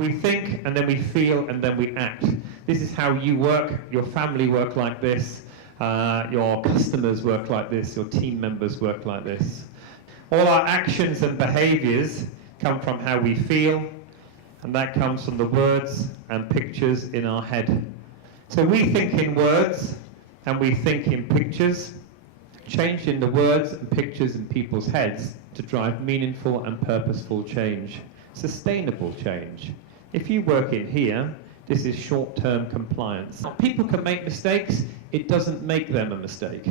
We think, and then we feel, and then we act. This is how you work, your family work like this, your customers work like this, your team members work like this. All our actions and behaviors come from how we feel, and that comes from the words and pictures in our head. So we think in words, and we think in pictures, change in the words and pictures in people's heads to drive meaningful and purposeful change, sustainable change. If you work in here, this is short-term compliance. People can make mistakes, it doesn't make them a mistake.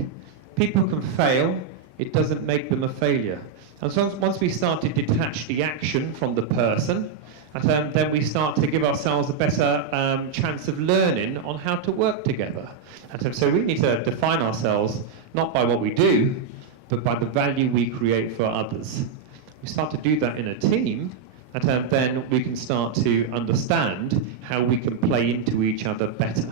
People can fail, it doesn't make them a failure. And so once we start to detach the action from the person, then we start to give ourselves a better chance of learning on how to work together. And so we need to define ourselves not by what we do, but by the value we create for others. We start to do that in a team, and then we can start to understand how we can play into each other better.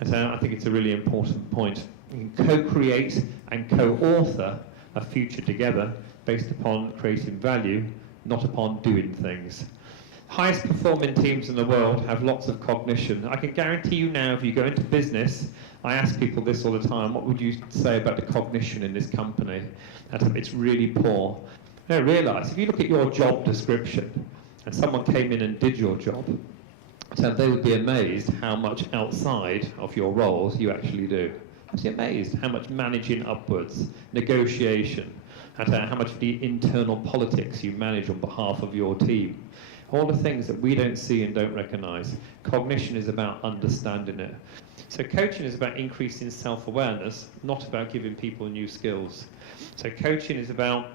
And so I think it's a really important point. You can co-create and co-author a future together based upon creating value, not upon doing things. Highest performing teams in the world have lots of cognition. I can guarantee you now, if you go into business, I ask people this all the time, what would you say about the cognition in this company? And it's really poor. Now realise, if you look at your job description, and someone came in and did your job, so they would be amazed how much outside of your roles you actually do. Absolutely amazed how much managing upwards, negotiation, and how much of the internal politics you manage on behalf of your team. All the things that we don't see and don't recognise. Cognition is about understanding it. So coaching is about increasing self-awareness, not about giving people new skills. So coaching is about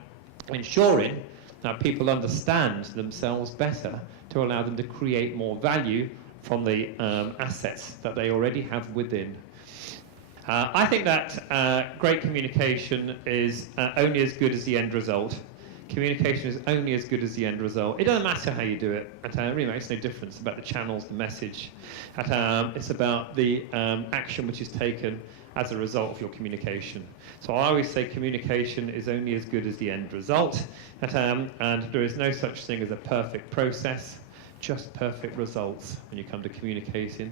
ensuring that people understand themselves better to allow them to create more value from the assets that they already have within. I think that great communication is only as good as the end result. Communication is only as good as the end result. It doesn't matter how you do it. It really makes no difference about the channels, the message. It's about the action which is taken as a result of your communication. So I always say communication is only as good as the end result. And there is no such thing as a perfect process, just perfect results when you come to communicating.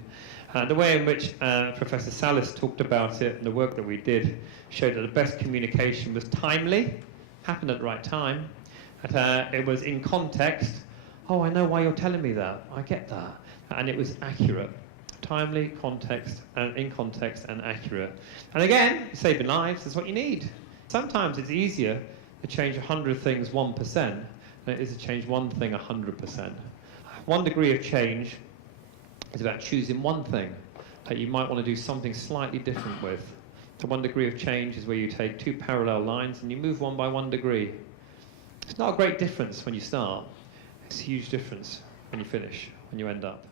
The way in which Professor Salis talked about it and the work that we did showed that the best communication was timely, happened at the right time, it was in context. Oh, I know why you're telling me that. I get that. And it was accurate. Timely, context, and in context and accurate. And again, saving lives is what you need. Sometimes it's easier to change 100 things 1% than it is to change one thing 100%. 1 degree of change is about choosing one thing that you might want to do something slightly different with. So 1 degree of change is where you take 2 parallel lines and you move one by 1 degree. It's not a great difference when you start. It's a huge difference when you finish, when you end up.